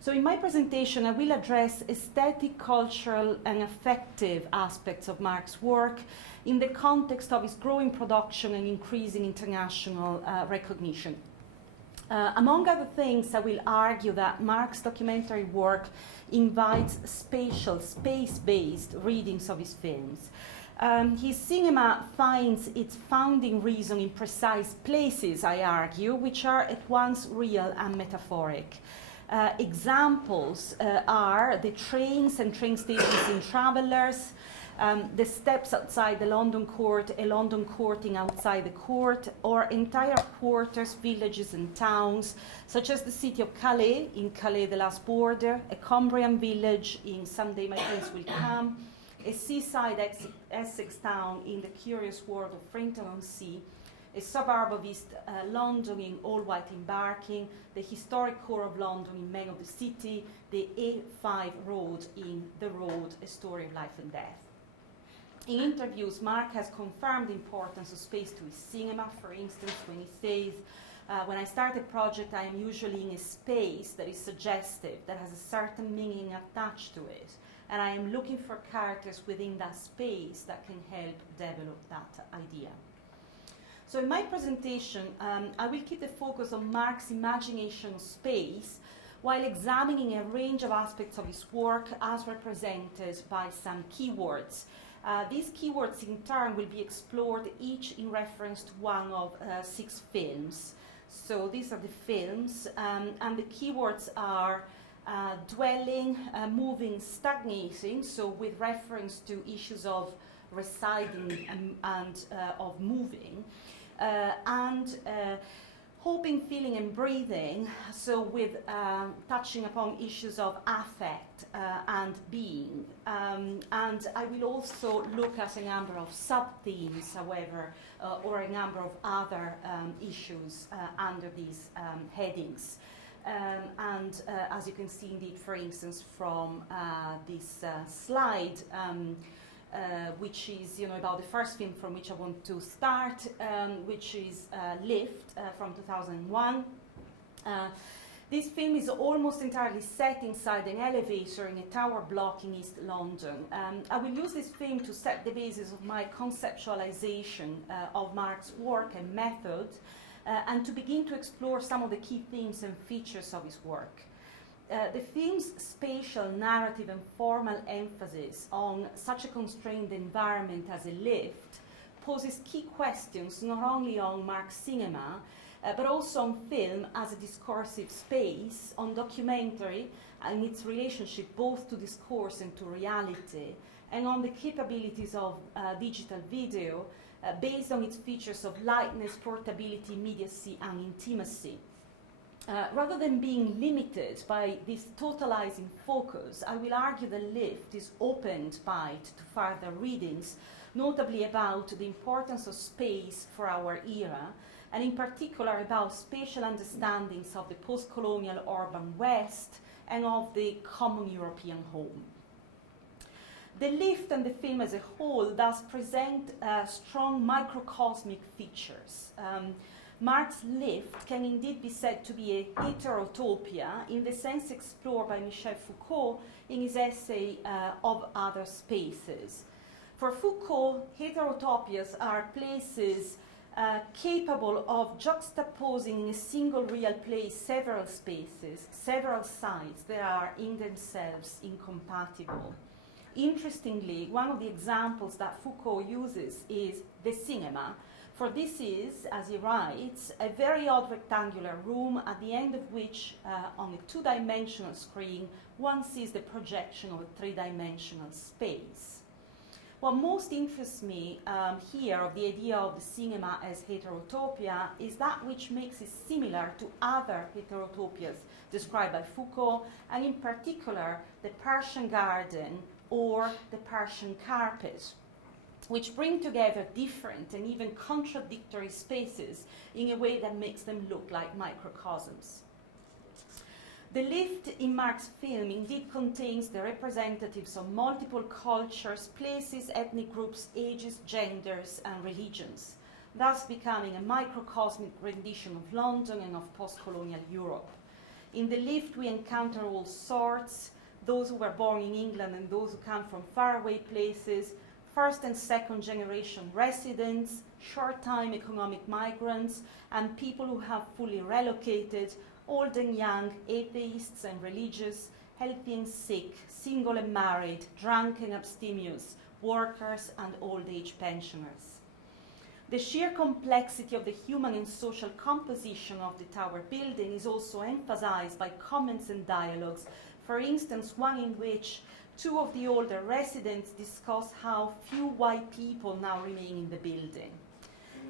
So in my presentation, I will address aesthetic, cultural, and affective aspects of Marc's work in the context of his growing production and increasing international recognition. Among other things, I will argue that Marc's documentary work invites spatial, space-based readings of his films. His cinema finds its founding reason in precise places, I argue, which are at once real and metaphoric. Examples are the trains and train stations in Travellers, the steps outside the London court, a London courting outside the court, or entire quarters, villages and towns, such as the city of Calais, in Calais the Last Border, a Cumbrian village in Someday My Prince Will Come, a seaside Essex town in the curious world of Frinton-on-Sea, a suburb of East London in All White Embarking, the historic core of London in Men of the City, the A5 road in The Road, A Story of Life and Death. In interviews, Marc has confirmed the importance of space to his cinema. For instance, when he says, when I start a project, I am usually in a space that is suggestive, that has a certain meaning attached to it, and I am looking for characters within that space that can help develop that idea. So in my presentation, I will keep the focus on Marc's imagination of space while examining a range of aspects of his work as represented by some keywords. These keywords in turn will be explored each in reference to one of 6 films. So these are the films, and the keywords are dwelling, moving, stagnating, so with reference to issues of residing and of moving, and hoping, feeling, and breathing, so with touching upon issues of affect and being. And I will also look at a number of sub-themes, however, or a number of other issues under these headings. And as you can see, indeed, for instance, from this slide, which is about the first film from which I want to start, which is Lift from 2001. This film is almost entirely set inside an elevator in a tower block in East London. I will use this film to set the basis of my conceptualization of Marc's work and method, and to begin to explore some of the key themes and features of his work. The film's spatial, narrative, and formal emphasis on such a constrained environment as a lift poses key questions not only on Marc's cinema, but also on film as a discursive space, on documentary and its relationship both to discourse and to reality, and on the capabilities of digital video based on its features of lightness, portability, immediacy, and intimacy. Rather than being limited by this totalizing focus, I will argue the lift is opened by it to further readings, notably about the importance of space for our era, and in particular about spatial understandings of the post-colonial urban West and of the common European home. The lift and the film as a whole thus present strong microcosmic features. Marc's Lift can indeed be said to be a heterotopia in the sense explored by Michel Foucault in his essay Of Other Spaces. For Foucault, heterotopias are places capable of juxtaposing in a single real place several spaces, several sides that are in themselves incompatible. Interestingly, one of the examples that Foucault uses is the cinema, for this is, as he writes, a very odd rectangular room at the end of which, on a 2-dimensional screen, one sees the projection of a 3-dimensional space. What most interests me here of the idea of the cinema as heterotopia is that which makes it similar to other heterotopias described by Foucault, and in particular the Persian garden or the Persian carpet, which bring together different and even contradictory spaces in a way that makes them look like microcosms. The lift in Marc's film indeed contains the representatives of multiple cultures, places, ethnic groups, ages, genders, and religions, thus becoming a microcosmic rendition of London and of post-colonial Europe. In the lift, we encounter all sorts, those who were born in England and those who come from faraway places, first and second generation residents, short-time economic migrants, and people who have fully relocated, old and young, atheists and religious, healthy and sick, single and married, drunk and abstemious, workers and old-age pensioners. The sheer complexity of the human and social composition of the tower building is also emphasized by comments and dialogues. For instance, one in which two of the older residents discuss how few white people now remain in the building.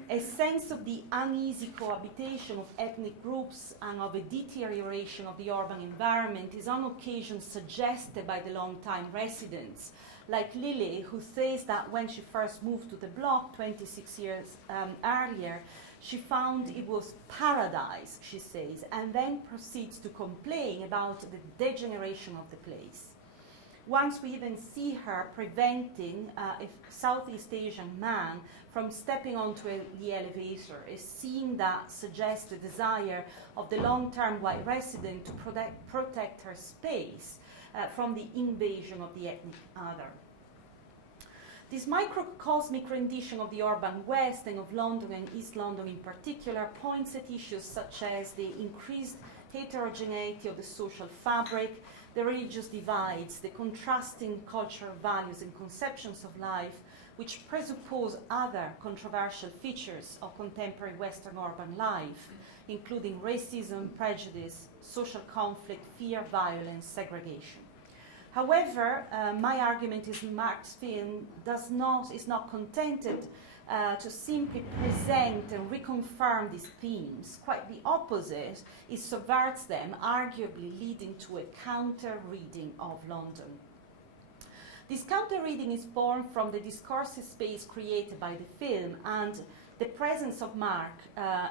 A sense of the uneasy cohabitation of ethnic groups and of a deterioration of the urban environment is on occasion suggested by the long-time residents, like Lily, who says that when she first moved to the block 26 years earlier, she found it was paradise, she says, and then proceeds to complain about the degeneration of the place. Once we even see her preventing a Southeast Asian man from stepping onto the elevator, a scene that suggests the desire of the long-term white resident to protect her space from the invasion of the ethnic other. This microcosmic rendition of the urban West and of London and East London in particular points at issues such as the increased heterogeneity of the social fabric, the religious divides, the contrasting cultural values and conceptions of life, which presuppose other controversial features of contemporary Western urban life, including racism, prejudice, social conflict, fear, violence, segregation. However, my argument is Marc's film is not contented to simply present and reconfirm these themes. Quite the opposite, it subverts them, arguably leading to a counter-reading of London. This counter-reading is born from the discursive space created by the film and the presence of Marc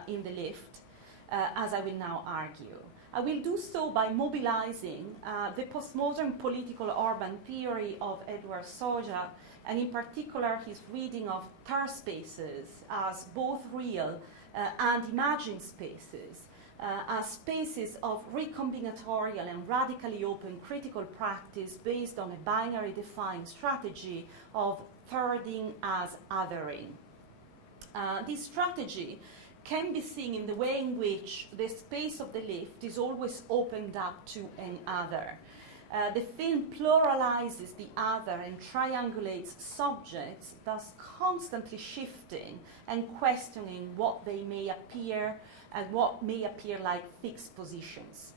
in the lift, as I will now argue. I will do so by mobilizing the postmodern political urban theory of Edward Soja, and in particular his reading of third spaces as both real and imagined spaces, as spaces of recombinatorial and radically open critical practice based on a binary defined strategy of thirding as othering. This strategy can be seen in the way in which the space of the lift is always opened up to an other. The film pluralizes the other and triangulates subjects, thus constantly shifting and questioning what they may appear and what may appear like fixed positions.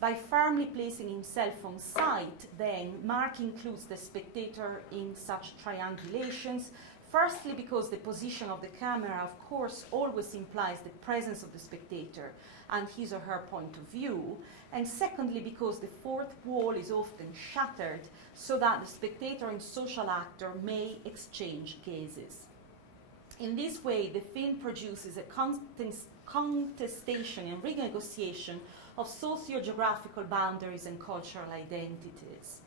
By firmly placing himself on site, then, Marc includes the spectator in such triangulations. Firstly, because the position of the camera, of course, always implies the presence of the spectator and his or her point of view. And secondly, because the fourth wall is often shattered so that the spectator and social actor may exchange gazes. In this way, the film produces a contestation and renegotiation of socio-geographical boundaries and cultural identities.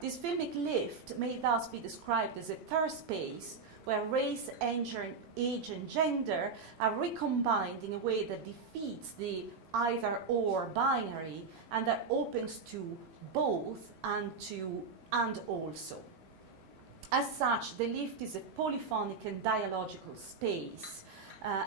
This filmic lift may thus be described as a third space where race, age, and gender are recombined in a way that defeats the either-or binary and that opens to both and also. As such, the lift is a polyphonic and dialogical space.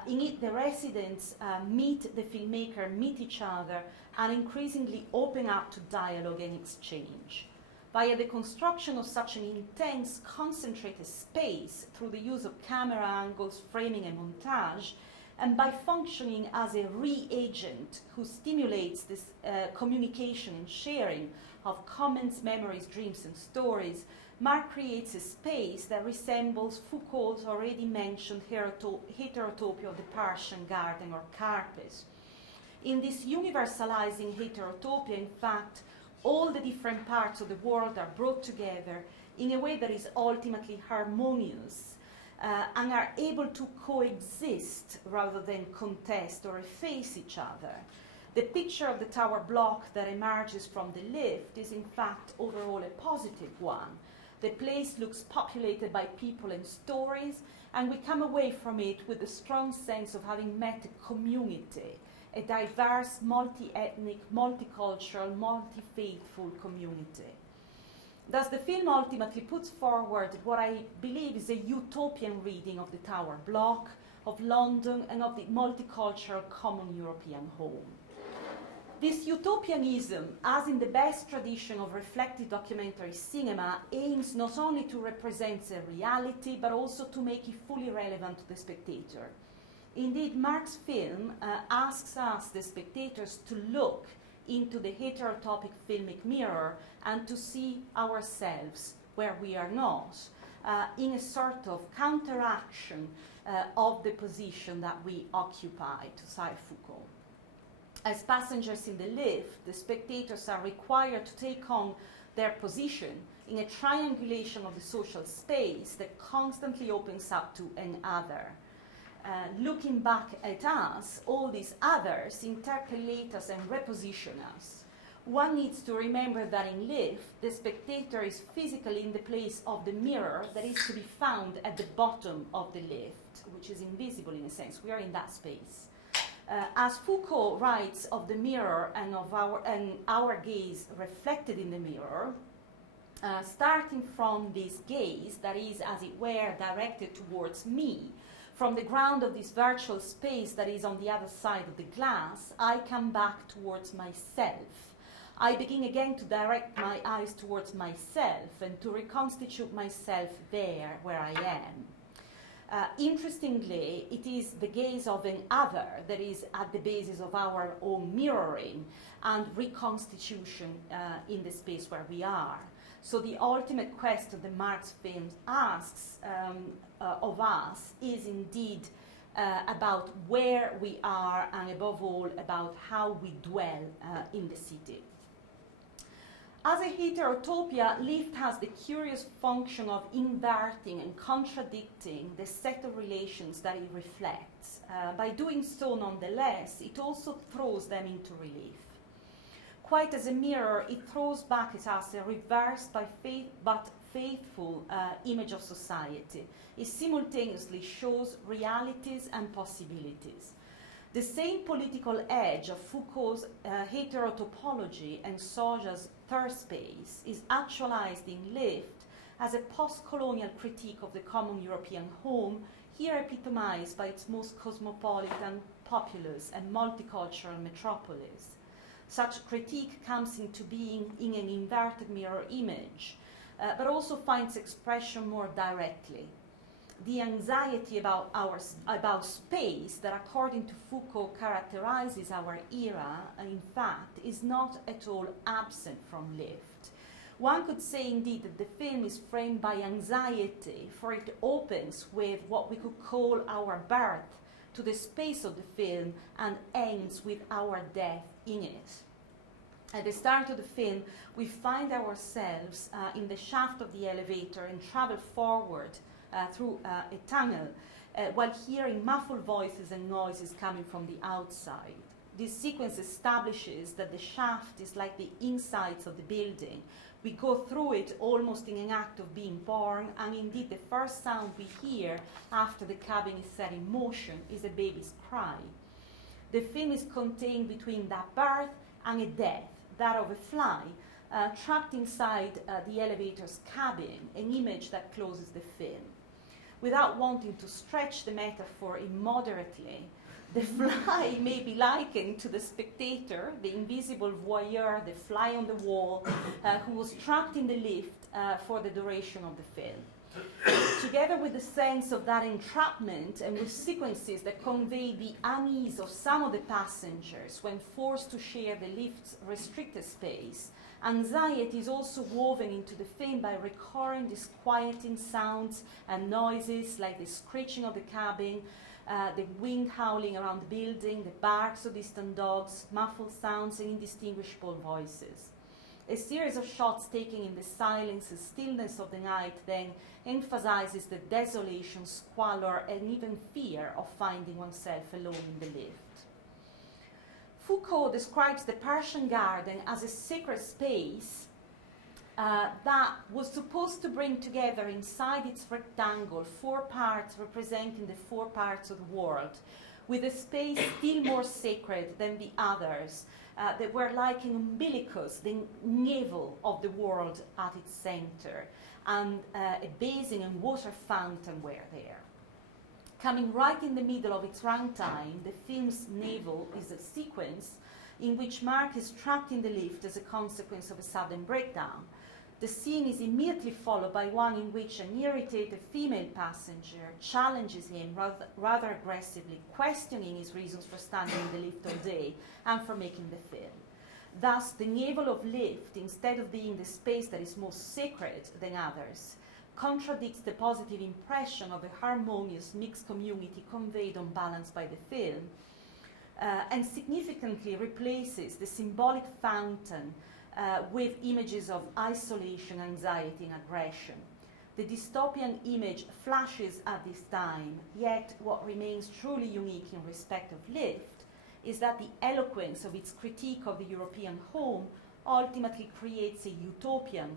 In it, the residents meet the filmmaker, meet each other, and increasingly open up to dialogue and exchange. Via the construction of such an intense, concentrated space through the use of camera angles, framing, and montage, and by functioning as a reagent who stimulates this communication and sharing of comments, memories, dreams, and stories, Marc creates a space that resembles Foucault's already mentioned heterotopia of the Persian garden or carpet. In this universalizing heterotopia, in fact, all the different parts of the world are brought together in a way that is ultimately harmonious and are able to coexist rather than contest or efface each other. The picture of the tower block that emerges from the lift is in fact overall a positive one. The place looks populated by people and stories, and we come away from it with a strong sense of having met a community, a diverse, multi-ethnic, multicultural, multi-faithful community. Thus, the film ultimately puts forward what I believe is a utopian reading of the Tower Block, of London, and of the multicultural common European home. This utopianism, as in the best tradition of reflective documentary cinema, aims not only to represent a reality, but also to make it fully relevant to the spectator. Indeed, Marc's film asks us, the spectators, to look into the heterotopic filmic mirror and to see ourselves where we are not, in a sort of counteraction of the position that we occupy, to cite Foucault. As passengers in the lift, the spectators are required to take on their position in a triangulation of the social space that constantly opens up to an other. Looking back at us, all these others interpolate us and reposition us. One needs to remember that in lift, the spectator is physically in the place of the mirror that is to be found at the bottom of the lift, which is invisible in a sense. We are in that space. As Foucault writes of the mirror and of our gaze reflected in the mirror, starting from this gaze that is, as it were, directed towards me, from the ground of this virtual space that is on the other side of the glass, I come back towards myself. I begin again to direct my eyes towards myself and to reconstitute myself there where I am. Interestingly, it is the gaze of an other that is at the basis of our own mirroring and reconstitution in the space where we are. So the ultimate question that Marc's film asks of us is indeed about where we are and above all about how we dwell in the city. As a heterotopia, lift has the curious function of inverting and contradicting the set of relations that it reflects. By doing so, nonetheless, it also throws them into relief. Quite as a mirror, it throws back at us a reversed but faithful image of society. It simultaneously shows realities and possibilities. The same political edge of Foucault's heterotopology and Soja's third space is actualized in Lift as a post-colonial critique of the common European home, here epitomized by its most cosmopolitan, populous, and multicultural metropolis. Such critique comes into being in an inverted mirror image, but also finds expression more directly. The anxiety about space that, according to Foucault, characterizes our era, in fact, is not at all absent from Lift. One could say, indeed, that the film is framed by anxiety, for it opens with what we could call our birth to the space of the film and ends with our death in it. At the start of the film, we find ourselves in the shaft of the elevator and travel forward through a tunnel, while hearing muffled voices and noises coming from the outside. This sequence establishes that the shaft is like the insides of the building. We go through it almost in an act of being born, and indeed the first sound we hear after the cabin is set in motion is a baby's cry. The film is contained between that birth and a death, that of a fly, trapped inside the elevator's cabin, an image that closes the film. Without wanting to stretch the metaphor immoderately, the fly may be likened to the spectator, the invisible voyeur, the fly on the wall, who was trapped in the lift for the duration of the film. Together with the sense of that entrapment and with sequences that convey the unease of some of the passengers when forced to share the lift's restricted space, anxiety is also woven into the film by recurring disquieting sounds and noises like the screeching of the cabin, the wind howling around the building, the barks of distant dogs, muffled sounds and indistinguishable voices. A series of shots taken in the silence and stillness of the night then emphasizes the desolation, squalor, and even fear of finding oneself alone in the lift. Foucault describes the Persian garden as a sacred space that was supposed to bring together inside its rectangle 4 parts representing the 4 parts of the world, with a space still more sacred than the others, that were like an umbilicus, the navel of the world at its center, and a basin and water fountain were there. Coming right in the middle of its runtime, the film's navel is a sequence in which Marc is trapped in the lift as a consequence of a sudden breakdown. The scene is immediately followed by one in which an irritated female passenger challenges him rather aggressively, questioning his reasons for standing in the lift all day and for making the film. Thus, the navel of lift, instead of being the space that is most sacred than others, contradicts the positive impression of a harmonious mixed community conveyed on balance by the film, and significantly replaces the symbolic fountain with images of isolation, anxiety, and aggression. The dystopian image flashes at this time, yet what remains truly unique in respect of Lift is that the eloquence of its critique of the European home ultimately creates a utopian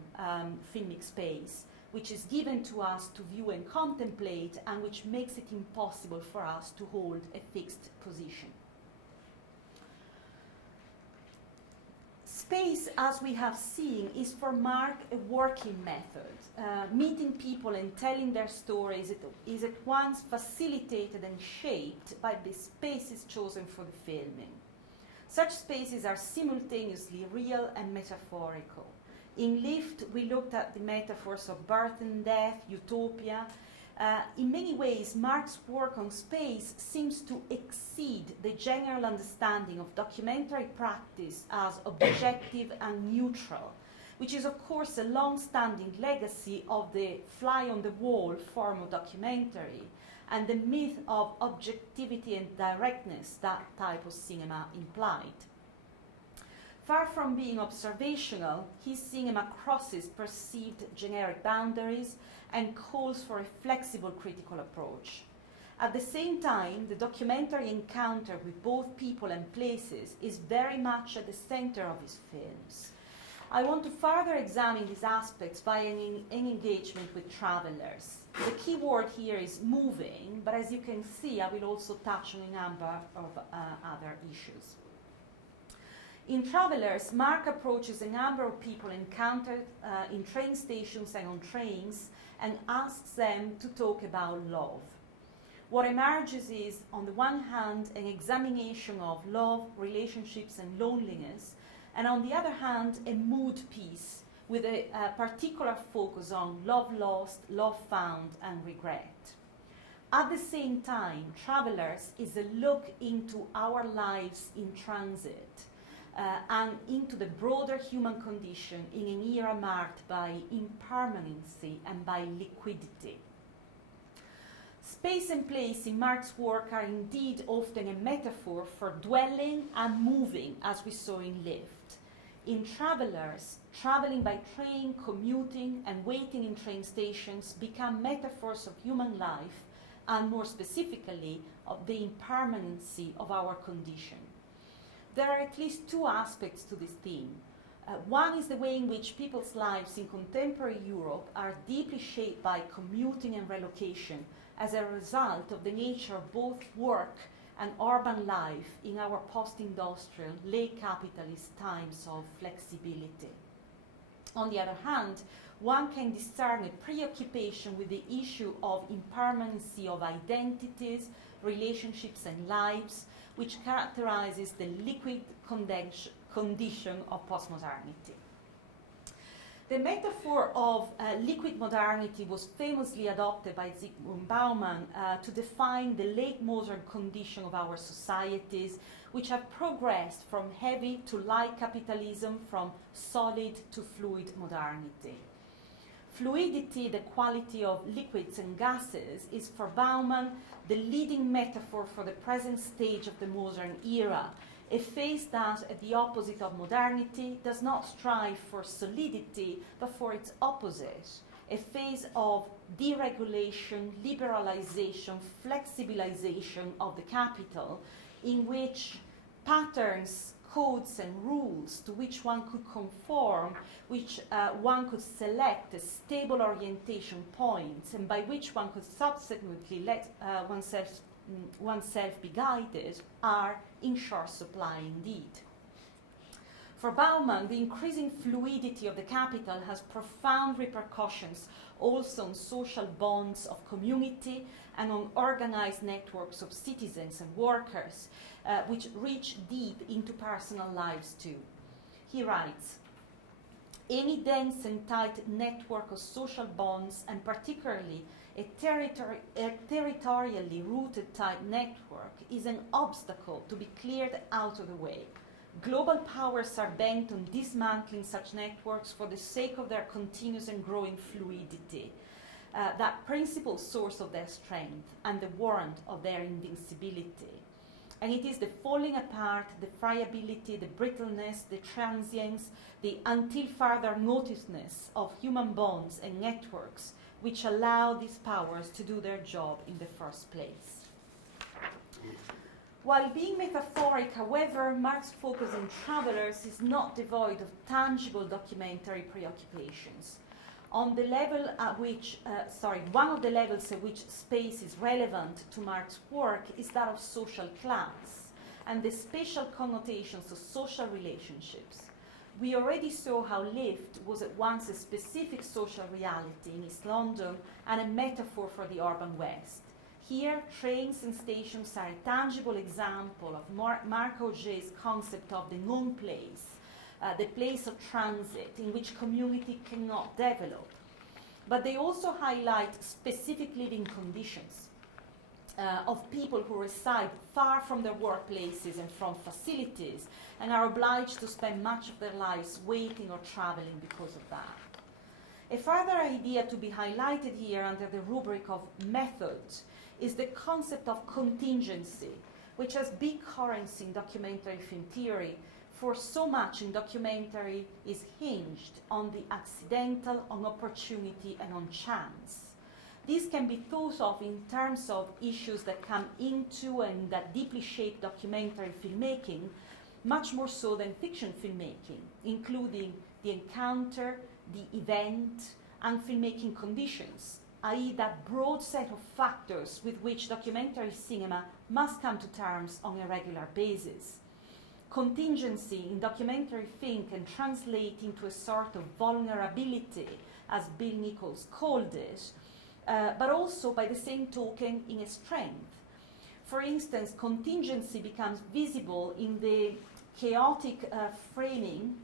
filmic space, which is given to us to view and contemplate, and which makes it impossible for us to hold a fixed position. Space, as we have seen, is for Marc a working method. Meeting people and telling their stories is at once facilitated and shaped by the spaces chosen for the filming. Such spaces are simultaneously real and metaphorical. In Lift, we looked at the metaphors of birth and death, utopia. In many ways, Marc's work on space seems to exceed the general understanding of documentary practice as objective and neutral, which is, of course, a long-standing legacy of the fly-on-the-wall form of documentary and the myth of objectivity and directness that type of cinema implied. Far from being observational, his cinema crosses perceived generic boundaries and calls for a flexible critical approach. At the same time, the documentary encounter with both people and places is very much at the center of his films. I want to further examine these aspects via an engagement with travelers. The key word here is moving, but as you can see, I will also touch on a number of other issues. In Travelers, Marc approaches a number of people encountered in train stations and on trains and asks them to talk about love. What emerges is, on the one hand, an examination of love, relationships, and loneliness, and on the other hand, a mood piece with a particular focus on love lost, love found, and regret. At the same time, Travelers is a look into our lives in transit, and into the broader human condition in an era marked by impermanency and by liquidity. Space and place in Marc's work are indeed often a metaphor for dwelling and moving, as we saw in Lift. In Travelers, traveling by train, commuting, and waiting in train stations become metaphors of human life, and more specifically, of the impermanency of our condition. There are at least two aspects to this theme. One is the way in which people's lives in contemporary Europe are deeply shaped by commuting and relocation as a result of the nature of both work and urban life in our post-industrial, late capitalist times of flexibility. On the other hand, one can discern a preoccupation with the issue of impermanency of identities, relationships, and lives, which characterizes the liquid condition of postmodernity. The metaphor of liquid modernity was famously adopted by Zygmunt Bauman to define the late modern condition of our societies, which have progressed from heavy to light capitalism, from solid to fluid modernity. Fluidity, the quality of liquids and gases, is for Bauman the leading metaphor for the present stage of the modern era, a phase that, at the opposite of modernity, does not strive for solidity, but for its opposite, a phase of deregulation, liberalization, flexibilization of the capital, in which patterns, codes, and rules to which one could conform, which one could select as stable orientation points, and by which one could subsequently let oneself oneself be guided are in short supply indeed. For Bauman, the increasing fluidity of the capital has profound repercussions also on social bonds of community and on organized networks of citizens and workers, which reach deep into personal lives too. He writes, any dense and tight network of social bonds, and particularly a territorially rooted type network, is an obstacle to be cleared out of the way. Global powers are bent on dismantling such networks for the sake of their continuous and growing fluidity, that principal source of their strength and the warrant of their invincibility. And it is the falling apart, the friability, the brittleness, the transience, the until further noticeness of human bonds and networks which allow these powers to do their job in the first place. While being metaphoric, however, Marc's focus in Travelers is not devoid of tangible documentary preoccupations. On the level at which, one of the levels at which space is relevant to Marc's work is that of social class and the spatial connotations of social relationships. We already saw how lift was at once a specific social reality in East London and a metaphor for the urban West. Here, trains and stations are a tangible example of Marc Augé's concept of the non-place, the place of transit in which community cannot develop. But they also highlight specific living conditions of people who reside far from their workplaces and from facilities and are obliged to spend much of their lives waiting or traveling because of that. A further idea to be highlighted here under the rubric of method is the concept of contingency, which has big currency in documentary film theory, for so much in documentary is hinged on the accidental, on opportunity, and on chance. These can be thought of in terms of issues that come into and that deeply shape documentary filmmaking, much more so than fiction filmmaking, including the encounter, the event, and filmmaking conditions, i.e. that broad set of factors with which documentary cinema must come to terms on a regular basis. Contingency in documentary film can translate into a sort of vulnerability, as Bill Nichols called it, but also by the same token in a strength. For instance, contingency becomes visible in the chaotic framing,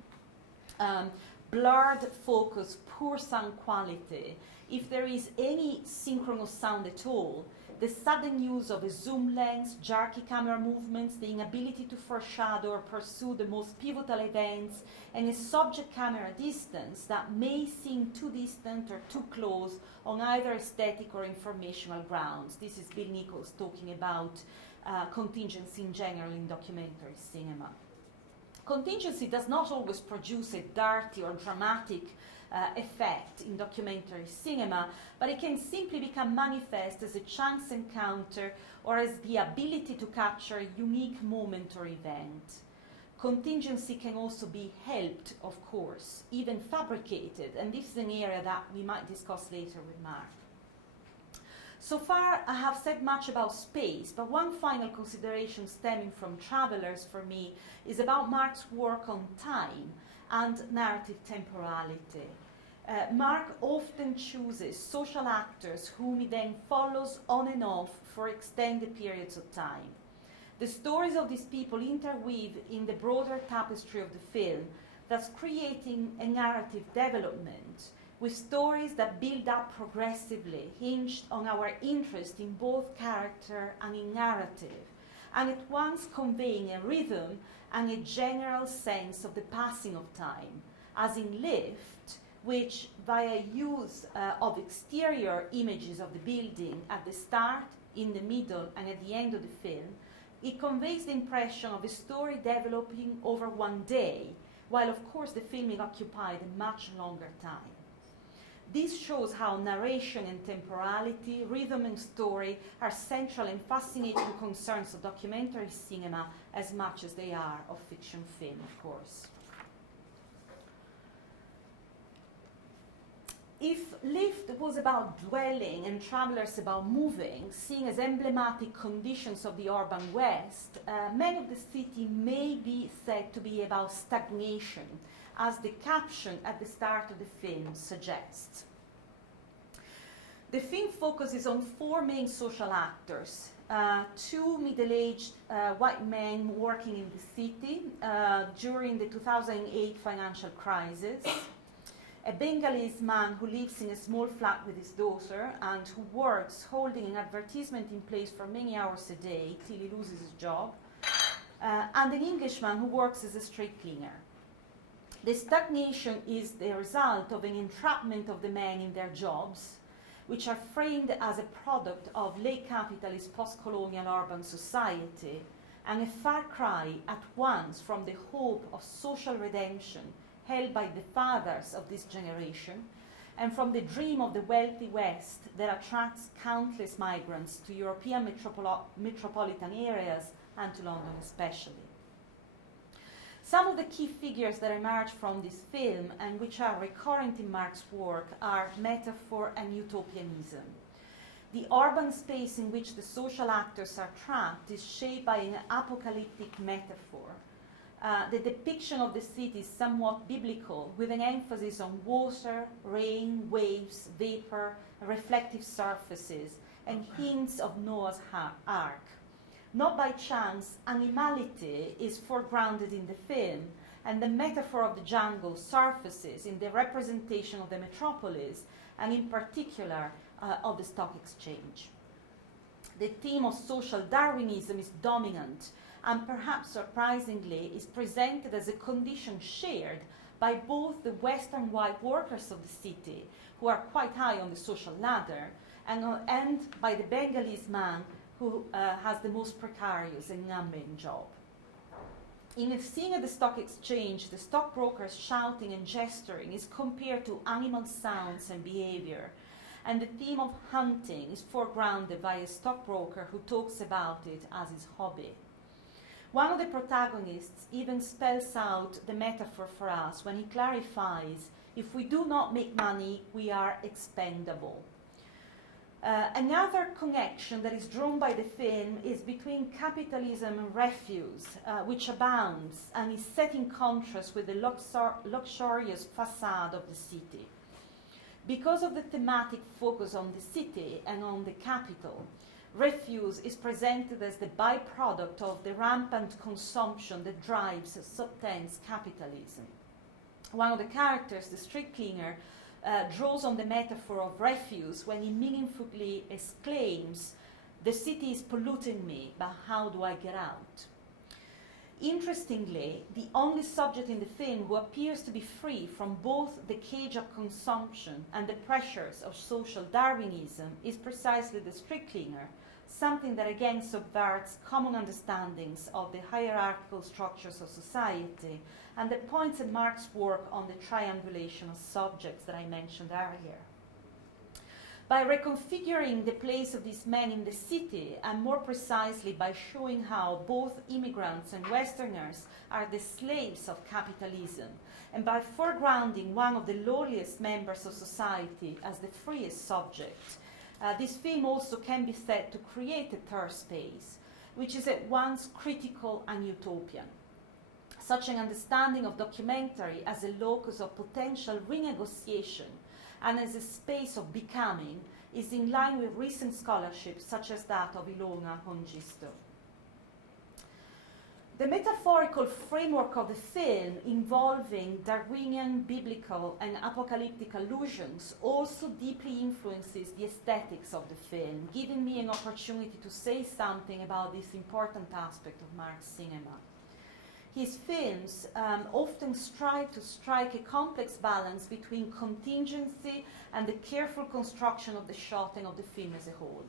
blurred focus, poor sound quality. If there is any synchronous sound at all, the sudden use of a zoom lens, jerky camera movements, the inability to foreshadow or pursue the most pivotal events, and a subject camera distance that may seem too distant or too close on either aesthetic or informational grounds. This is Bill Nichols talking about contingency in general in documentary cinema. Contingency does not always produce a dirty or dramatic effect in documentary cinema, but it can simply become manifest as a chance encounter or as the ability to capture a unique moment or event. Contingency can also be helped, of course, even fabricated, and this is an area that we might discuss later with Marc. So far, I have said much about space, but one final consideration stemming from Travelers for me is about Marc's work on time and narrative temporality. Marc often chooses social actors whom he then follows on and off for extended periods of time. The stories of these people interweave in the broader tapestry of the film, thus creating a narrative development with stories that build up progressively, hinged on our interest in both character and in narrative, and at once conveying a rhythm and a general sense of the passing of time, as in Lift, which, via use of exterior images of the building at the start, in the middle, and at the end of the film, it conveys the impression of a story developing over one day, while of course the filming occupied a much longer time. This shows how narration and temporality, rhythm and story are central and fascinating concerns of documentary cinema as much as they are of fiction film, of course. If lift was about dwelling and travelers about moving, seen as emblematic conditions of the urban West, men of the city may be said to be about stagnation, as the caption at the start of the film suggests. The film focuses on four main social actors, two middle-aged white men working in the city during the 2008 financial crisis, a Bengalese man who lives in a small flat with his daughter and who works holding an advertisement in place for many hours a day till he loses his job, and an Englishman who works as a street cleaner. The stagnation is the result of an entrapment of the men in their jobs, which are framed as a product of late capitalist post-colonial urban society, and a far cry at once from the hope of social redemption held by the fathers of this generation, and from the dream of the wealthy West that attracts countless migrants to European metropolitan areas and to London especially. Some of the key figures that emerge from this film and which are recurrent in Marc's work are metaphor and utopianism. The urban space in which the social actors are trapped is shaped by an apocalyptic metaphor. The depiction of the city is somewhat biblical, with an emphasis on water, rain, waves, vapor, reflective surfaces, and hints of Noah's Ark. Not by chance, animality is foregrounded in the film, and the metaphor of the jungle surfaces in the representation of the metropolis, and in particular of the stock exchange. The theme of social Darwinism is dominant, and perhaps surprisingly is presented as a condition shared by both the Western white workers of the city, who are quite high on the social ladder, and by the Bengalese man who has the most precarious and numbing job. In a scene at the stock exchange, the stockbrokers shouting and gesturing is compared to animal sounds and behavior, and the theme of hunting is foregrounded by a stockbroker who talks about it as his hobby. One of the protagonists even spells out the metaphor for us when he clarifies, if we do not make money, we are expendable. Another connection that is drawn by the film is between capitalism and refuse, which abounds and is set in contrast with the luxurious facade of the city. Because of the thematic focus on the city and on the capital, refuse is presented as the byproduct of the rampant consumption that drives subtense capitalism. One of the characters, the street cleaner, draws on the metaphor of refuse when he meaningfully exclaims, "The city is polluting me, but how do I get out?" Interestingly, the only subject in the film who appears to be free from both the cage of consumption and the pressures of social Darwinism is precisely the street cleaner, something that again subverts common understandings of the hierarchical structures of society and that points at Marc's work on the triangulation of subjects that I mentioned earlier. By reconfiguring the place of these men in the city, and more precisely by showing how both immigrants and Westerners are the slaves of capitalism, and by foregrounding one of the lowliest members of society as the freest subject, this film also can be said to create a third space, which is at once critical and utopian. Such an understanding of documentary as a locus of potential renegotiation and as a space of becoming is in line with recent scholarship such as that of Ilona Hongisto. The metaphorical framework of the film, involving Darwinian, biblical, and apocalyptic allusions, also deeply influences the aesthetics of the film, giving me an opportunity to say something about this important aspect of Marc's cinema. His films often strive to strike a complex balance between contingency and the careful construction of the shot and of the film as a whole.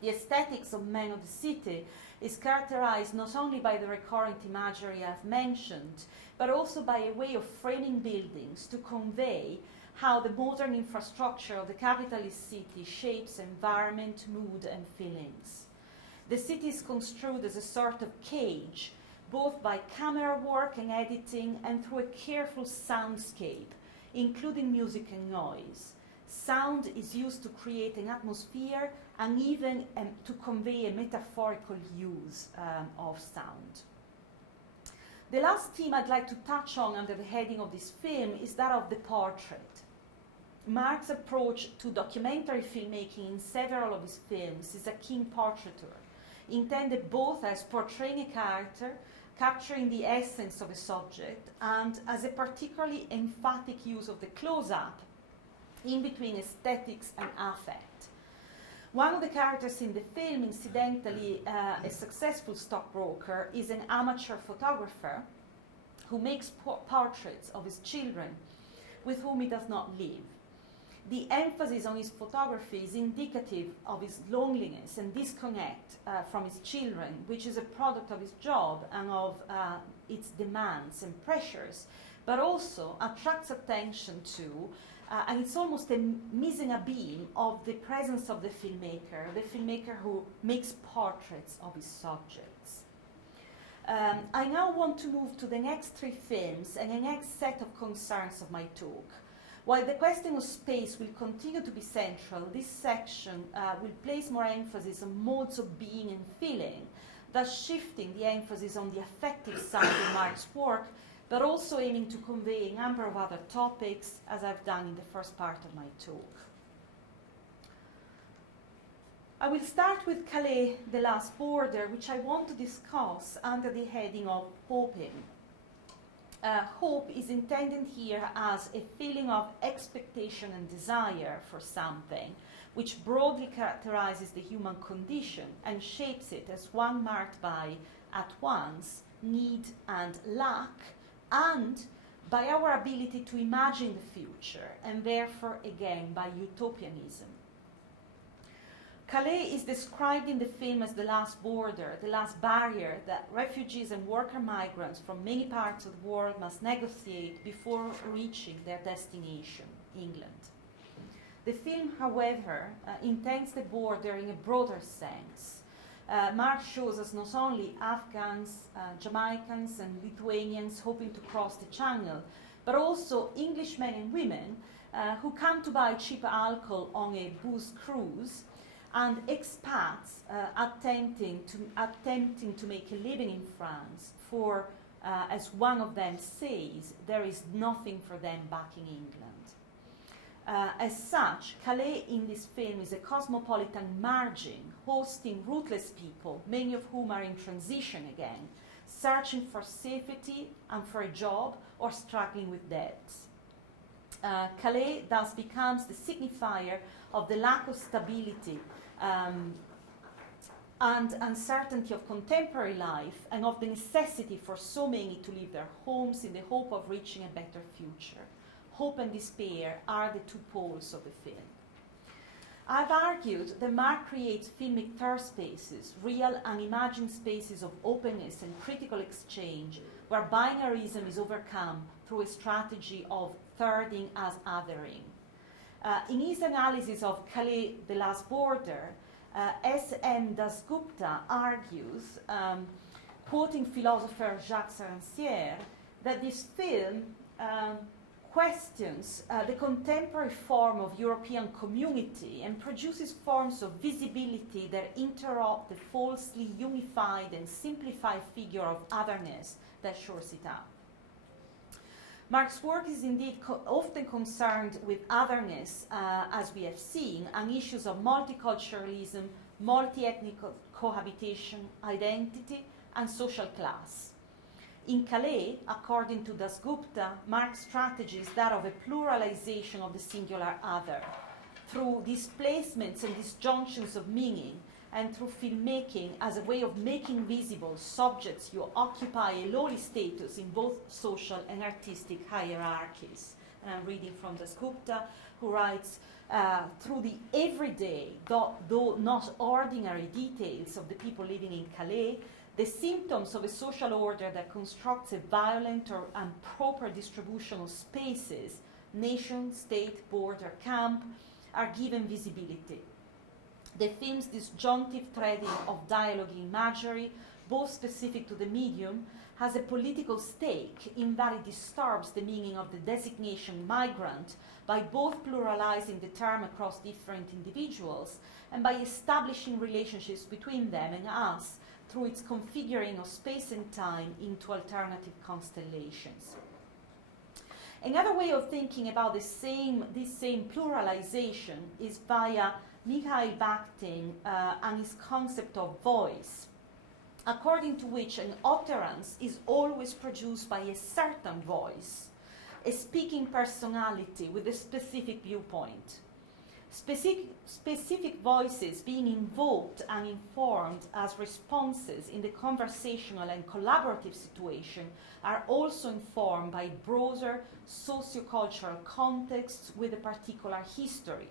The aesthetics of Men of the City is characterized not only by the recurrent imagery I've mentioned, but also by a way of framing buildings to convey how the modern infrastructure of the capitalist city shapes environment, mood, and feelings. The city is construed as a sort of cage, both by camera work and editing and through a careful soundscape, including music and noise. Sound is used to create an atmosphere and even to convey a metaphorical use of sound. The last theme I'd like to touch on under the heading of this film is that of the portrait. Marc's approach to documentary filmmaking in several of his films is a keen portraiture, intended both as portraying a character, capturing the essence of a subject, and as a particularly emphatic use of the close-up in between aesthetics and affect. One of the characters in the film, incidentally a successful stockbroker, is an amateur photographer who makes portraits of his children with whom he does not live. The emphasis on his photography is indicative of his loneliness and disconnect from his children, which is a product of his job and of its demands and pressures, but also attracts attention to, and it's almost a missing a beam of the presence of the filmmaker who makes portraits of his subjects. I now want to move to the next three films and the next set of concerns of my talk. While the question of space will continue to be central, this section will place more emphasis on modes of being and feeling, thus shifting the emphasis on the affective side of Marc's work, but also aiming to convey a number of other topics, as I've done in the first part of my talk. I will start with Calais, The Last Border, which I want to discuss under the heading of hoping. Hope is intended here as a feeling of expectation and desire for something, which broadly characterizes the human condition and shapes it as one marked by, at once, need and lack, and by our ability to imagine the future, and therefore, again, by utopianism. Calais is described in the film as the last border, the last barrier that refugees and worker migrants from many parts of the world must negotiate before reaching their destination, England. The film, however, intends the border in a broader sense. Marc shows us not only Afghans, Jamaicans and Lithuanians hoping to cross the channel, but also Englishmen and women who come to buy cheap alcohol on a booze cruise, and expats attempting to make a living in France, for, as one of them says, there is nothing for them back in England. As such, Calais in this film is a cosmopolitan margin, hosting rootless people, many of whom are in transition again, searching for safety and for a job or struggling with debts. Calais thus becomes the signifier of the lack of stability and uncertainty of contemporary life, and of the necessity for so many to leave their homes in the hope of reaching a better future. Hope and despair are the two poles of the film. I've argued that Marc creates filmic third spaces, real and imagined spaces of openness and critical exchange, where binarism is overcome through a strategy of thirding as othering. In his analysis of Calais, The Last Border, S.M. Dasgupta argues, quoting philosopher Jacques Sarancière, that this film questions the contemporary form of European community and produces forms of visibility that interrupt the falsely unified and simplified figure of otherness that shores it up. Marc's work is indeed often concerned with otherness, as we have seen, and issues of multiculturalism, multi-ethnic cohabitation, identity, and social class. In Calais, according to Dasgupta, Marc's strategy is that of a pluralization of the singular other, through displacements and disjunctions of meaning, and through filmmaking as a way of making visible subjects who occupy a lowly status in both social and artistic hierarchies. And I'm reading from Dasgupta, who writes, through the everyday, though not ordinary details of the people living in Calais, the symptoms of a social order that constructs a violent or improper distribution of spaces, nation, state, border, camp, are given visibility. The film's disjunctive threading of dialogue imagery both specific to the medium, has a political stake in that it disturbs the meaning of the designation migrant by both pluralizing the term across different individuals and by establishing relationships between them and us through its configuring of space and time into alternative constellations. Another way of thinking about this same pluralization is via Mikhail Bakhtin and his concept of voice, according to which an utterance is always produced by a certain voice, a speaking personality with a specific viewpoint. Specific voices being invoked and informed as responses in the conversational and collaborative situation are also informed by broader sociocultural contexts with a particular history.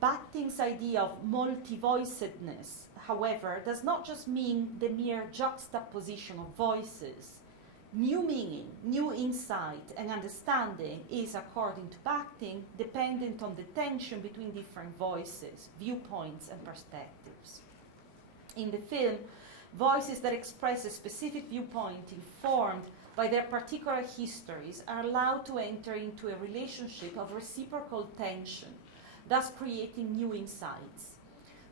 Bakhtin's idea of multi-voicedness, however, does not just mean the mere juxtaposition of voices. New meaning, new insight and understanding is, according to Bakhtin, dependent on the tension between different voices, viewpoints and perspectives. In the film, voices that express a specific viewpoint informed by their particular histories are allowed to enter into a relationship of reciprocal tension, thus creating new insights.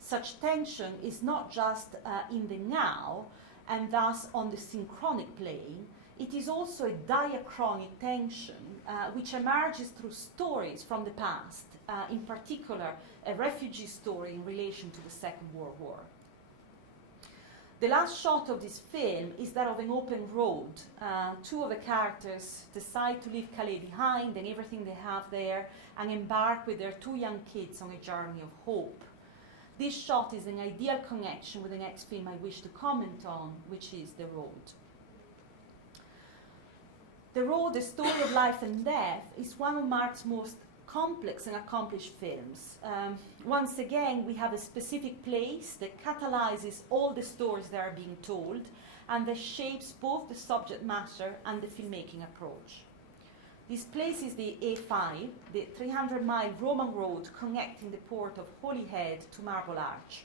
Such tension is not just in the now and thus on the synchronic plane. It is also a diachronic tension which emerges through stories from the past, in particular a refugee story in relation to the Second World War. The last shot of this film is that of an open road. Two of the characters decide to leave Calais behind and everything they have there and embark with their two young kids on a journey of hope. This shot is an ideal connection with the next film I wish to comment on, which is The Road. The Road, A Story of Life and Death, is one of Marc's most complex and accomplished films. Once again, we have a specific place that catalyzes all the stories that are being told and that shapes both the subject matter and the filmmaking approach. This place is the A5, the 300-mile Roman road connecting the port of Holyhead to Marble Arch.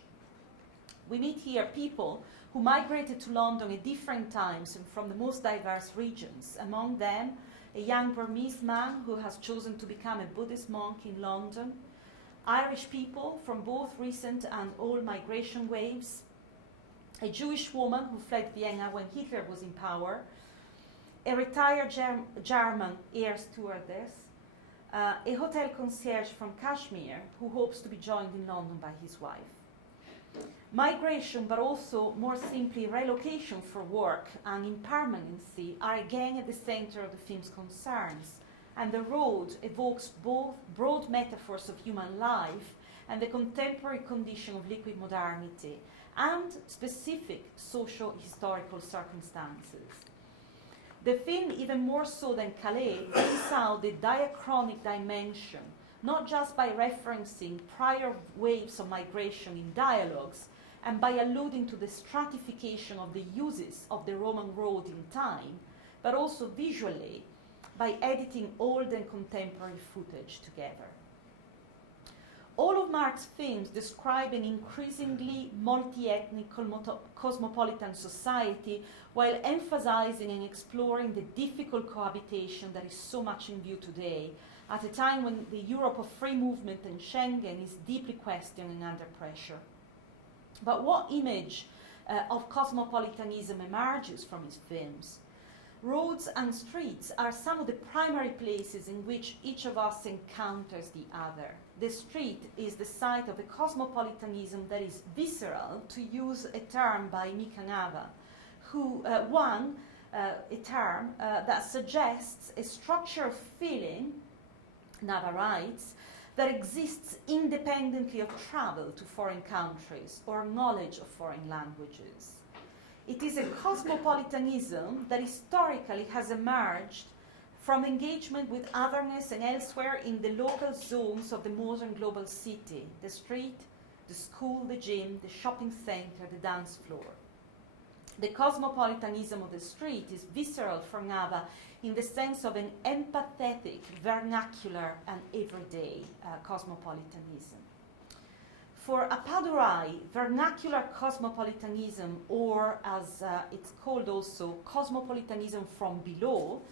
We meet here people who migrated to London at different times and from the most diverse regions. Among them, a young Burmese man who has chosen to become a Buddhist monk in London, Irish people from both recent and old migration waves, a Jewish woman who fled Vienna when Hitler was in power, a retired German air stewardess, a hotel concierge from Kashmir who hopes to be joined in London by his wife. Migration, but also more simply relocation for work and impermanency, are again at the center of the film's concerns, and The Road evokes both broad metaphors of human life and the contemporary condition of liquid modernity, and specific socio-historical circumstances. The film, even more so than Calais, brings out the diachronic dimension, not just by referencing prior waves of migration in dialogues, and by alluding to the stratification of the uses of the Roman road in time, but also visually by editing old and contemporary footage together. All of Marc's films describe an increasingly multi-ethnic cosmopolitan society while emphasizing and exploring the difficult cohabitation that is so much in view today, at a time when the Europe of free movement and Schengen is deeply questioned and under pressure. But what image of cosmopolitanism emerges from his films? Roads and streets are some of the primary places in which each of us encounters the other. The street is the site of a cosmopolitanism that is visceral, to use a term by Mika Nava, a term that suggests a structure of feeling, Nava writes, that exists independently of travel to foreign countries or knowledge of foreign languages. It is a cosmopolitanism that historically has emerged from engagement with otherness and elsewhere in the local zones of the modern global city, the street, the school, the gym, the shopping center, the dance floor. The cosmopolitanism of the street is visceral for Nava in the sense of an empathetic, vernacular, and everyday cosmopolitanism. For a Padurai, vernacular cosmopolitanism, or as it's called also, cosmopolitanism from below,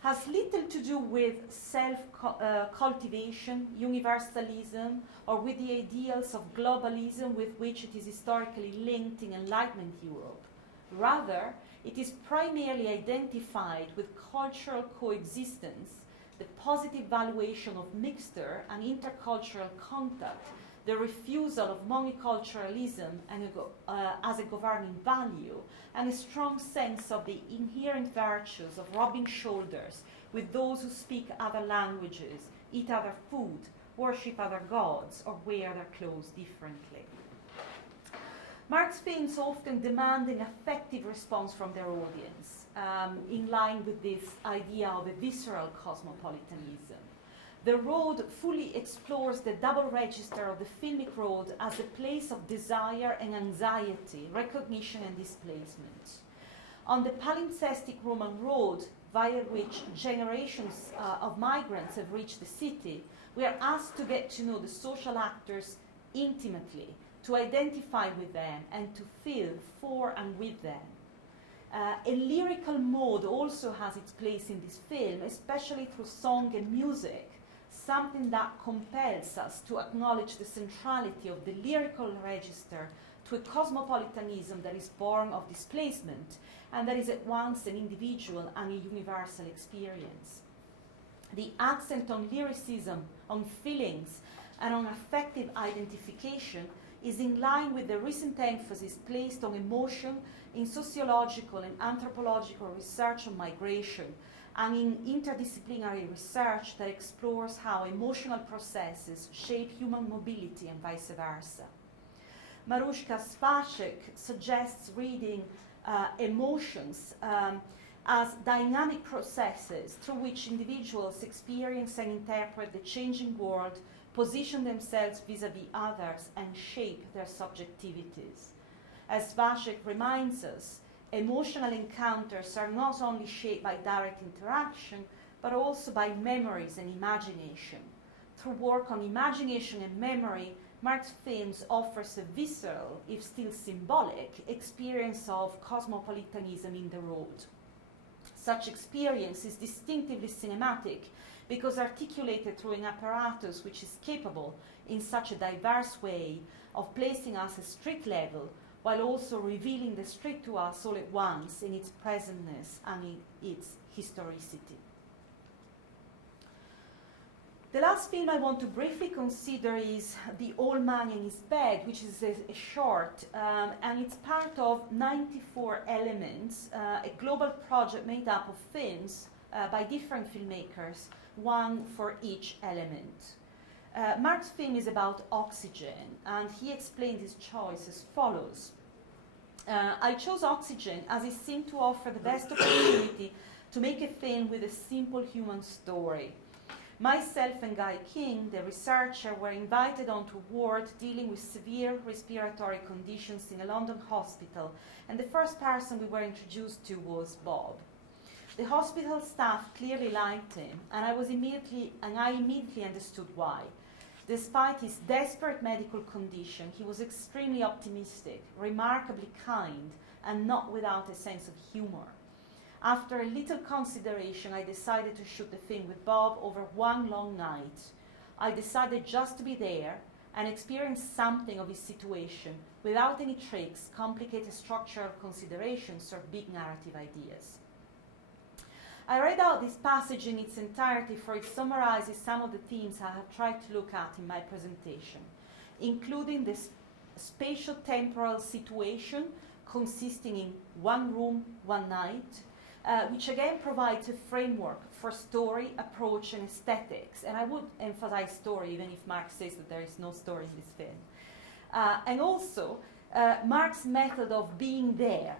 has little to do with self-cultivation, universalism, or with the ideals of globalism with which it is historically linked in Enlightenment Europe. Rather, it is primarily identified with cultural coexistence, the positive valuation of mixture and intercultural contact, the refusal of multiculturalism as a governing value, and a strong sense of the inherent virtues of rubbing shoulders with those who speak other languages, eat other food, worship other gods, or wear their clothes differently. Marc's films often demand an affective response from their audience, in line with this idea of a visceral cosmopolitanism. The Road fully explores the double register of the filmic road as a place of desire and anxiety, recognition and displacement. On the palimpsestic Roman road, via which generations of migrants have reached the city, we are asked to get to know the social actors intimately, to identify with them and to feel for and with them. A lyrical mode also has its place in this film, especially through song and music, something that compels us to acknowledge the centrality of the lyrical register to a cosmopolitanism that is born of displacement and that is at once an individual and a universal experience. The accent on lyricism, on feelings, and on affective identification is in line with the recent emphasis placed on emotion in sociological and anthropological research on migration, and in interdisciplinary research that explores how emotional processes shape human mobility and vice versa. Maruszka Spacek suggests reading emotions as dynamic processes through which individuals experience and interpret the changing world, position themselves vis-à-vis others, and shape their subjectivities. As Spacek reminds us, emotional encounters are not only shaped by direct interaction, but also by memories and imagination. Through work on imagination and memory, Marc's films offers a visceral, if still symbolic, experience of cosmopolitanism in the road. Such experience is distinctively cinematic because articulated through an apparatus which is capable, in such a diverse way, of placing us at street level, while also revealing the street to us all at once in its presentness and in its historicity. The last film I want to briefly consider is The Old Man in His Bed, which is a short, and it's part of 94 Elements, a global project made up of films by different filmmakers, one for each element. Marc's film is about oxygen, and he explained his choice as follows. I chose oxygen as it seemed to offer the best opportunity to make a film with a simple human story. Myself and Guy King, the researcher, were invited onto a ward dealing with severe respiratory conditions in a London hospital, and the first person we were introduced to was Bob. The hospital staff clearly liked him, and I immediately understood why. Despite his desperate medical condition, he was extremely optimistic, remarkably kind, and not without a sense of humor. After a little consideration, I decided to shoot the film with Bob over one long night. I decided just to be there and experience something of his situation without any tricks, complicated structural considerations, or big narrative ideas. I read out this passage in its entirety, for it summarizes some of the themes I have tried to look at in my presentation, including the spatial-temporal situation consisting in one room, one night, which again provides a framework for story, approach, and aesthetics. And I would emphasize story, even if Marc says that there is no story in this film. And also, Marc's method of being there,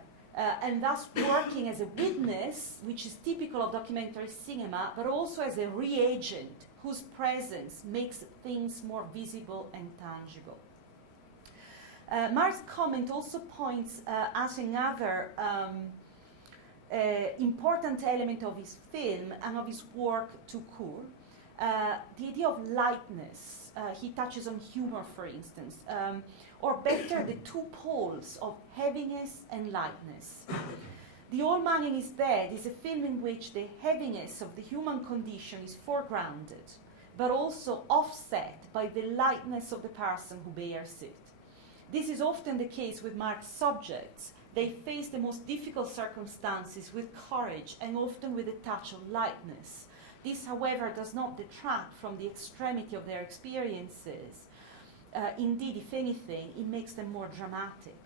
and thus working as a witness, which is typical of documentary cinema, but also as a reagent whose presence makes things more visible and tangible. Marc's comment also points at another important element of his film and of his work tout court, the idea of lightness, he touches on humor, for instance, or better, the two poles of heaviness and lightness. The Old Man in His Bed is a film in which the heaviness of the human condition is foregrounded, but also offset by the lightness of the person who bears it. This is often the case with Marc's subjects. They face the most difficult circumstances with courage and often with a touch of lightness. This, however, does not detract from the extremity of their experiences. Indeed, if anything, it makes them more dramatic.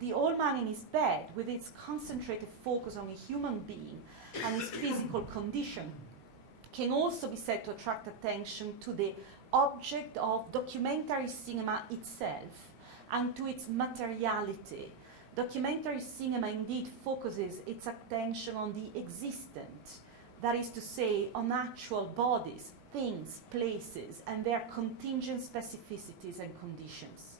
The Old Man in His Bed, with its concentrated focus on a human being and his physical condition, can also be said to attract attention to the object of documentary cinema itself and to its materiality. Documentary cinema indeed focuses its attention on the existent, that is to say, on actual bodies, things, places, and their contingent specificities and conditions.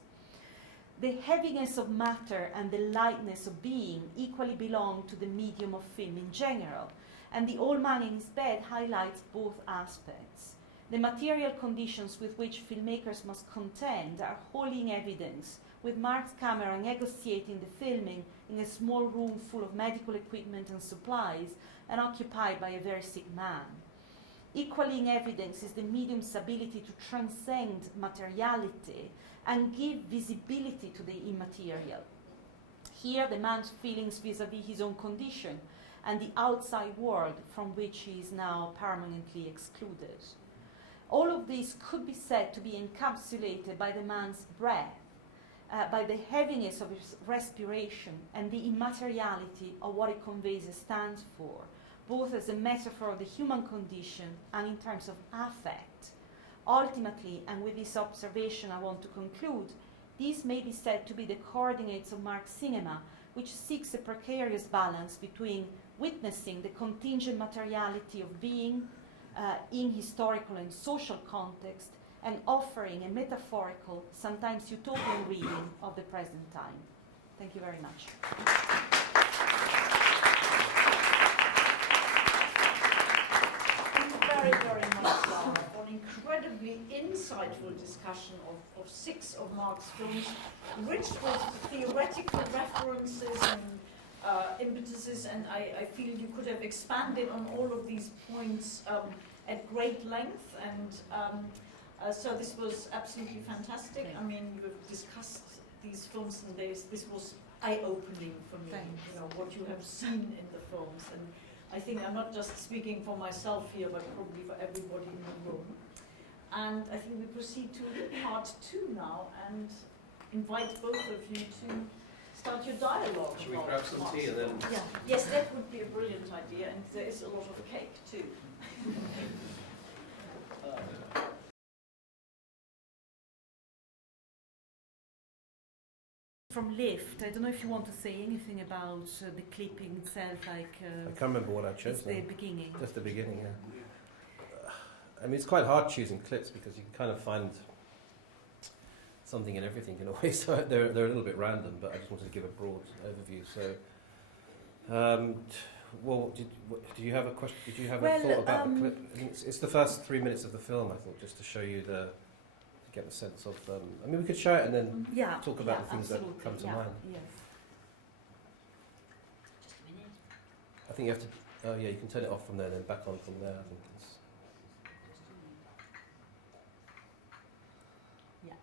The heaviness of matter and the lightness of being equally belong to the medium of film in general, and The Old Man in His Bed highlights both aspects. The material conditions with which filmmakers must contend are wholly in evidence, with Marc's camera negotiating the filming in a small room full of medical equipment and supplies and occupied by a very sick man. Equally in evidence is the medium's ability to transcend materiality and give visibility to the immaterial. Here, the man's feelings vis-à-vis his own condition and the outside world from which he is now permanently excluded. All of this could be said to be encapsulated by the man's breath, by the heaviness of his respiration and the immateriality of what it conveys and stands for, both as a metaphor of the human condition and in terms of affect. Ultimately, and with this observation I want to conclude, these may be said to be the coordinates of Marc's cinema, which seeks a precarious balance between witnessing the contingent materiality of being in historical and social context and offering a metaphorical, sometimes utopian reading of the present time. Thank you very much. Very, very much, Laura, for an incredibly insightful discussion of 6 of Marc's films, rich with theoretical references and impetuses, and I feel you could have expanded on all of these points at great length, and so this was absolutely fantastic. I mean, you've discussed these films, and this was eye-opening for me. Thanks. You know what you have seen in the films, and I think I'm not just speaking for myself here, but probably for everybody in the room. And I think we proceed to part 2 now, and invite both of you to start your dialogue. Should we grab some tea and then? Yeah. Yes, that would be a brilliant idea, and there is a lot of cake too. From Lift, I don't know if you want to say anything about the clipping itself, like I can't remember what I chose. the beginning. Just the beginning, yeah. I mean, it's quite hard choosing clips because you can kind of find something in everything in a way. So they're a little bit random, but I just wanted to give a broad overview. So, well, did you have a question? Did you have a thought about the clip? I think it's the first 3 minutes of the film. I thought just to show you get the sense of. I mean, we could show it and then talk about the things absolutely. that come to mind. Yes. Just a minute. I think you have to. Oh yeah, you can turn it off from there, then back on from there. I think it's. Yeah.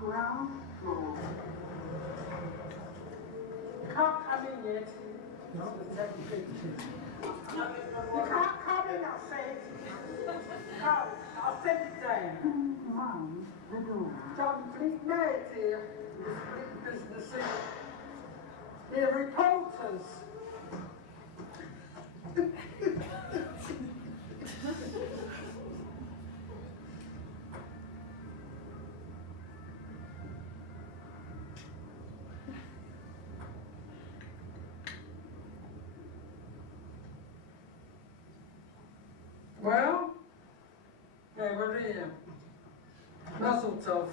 Ground floor. it. No. You can't come in, I said. Come, I'll send it down. Mum, the door. John, please, mad here. This business here. They're reporters. Well, yeah, we're here. Mazel tov.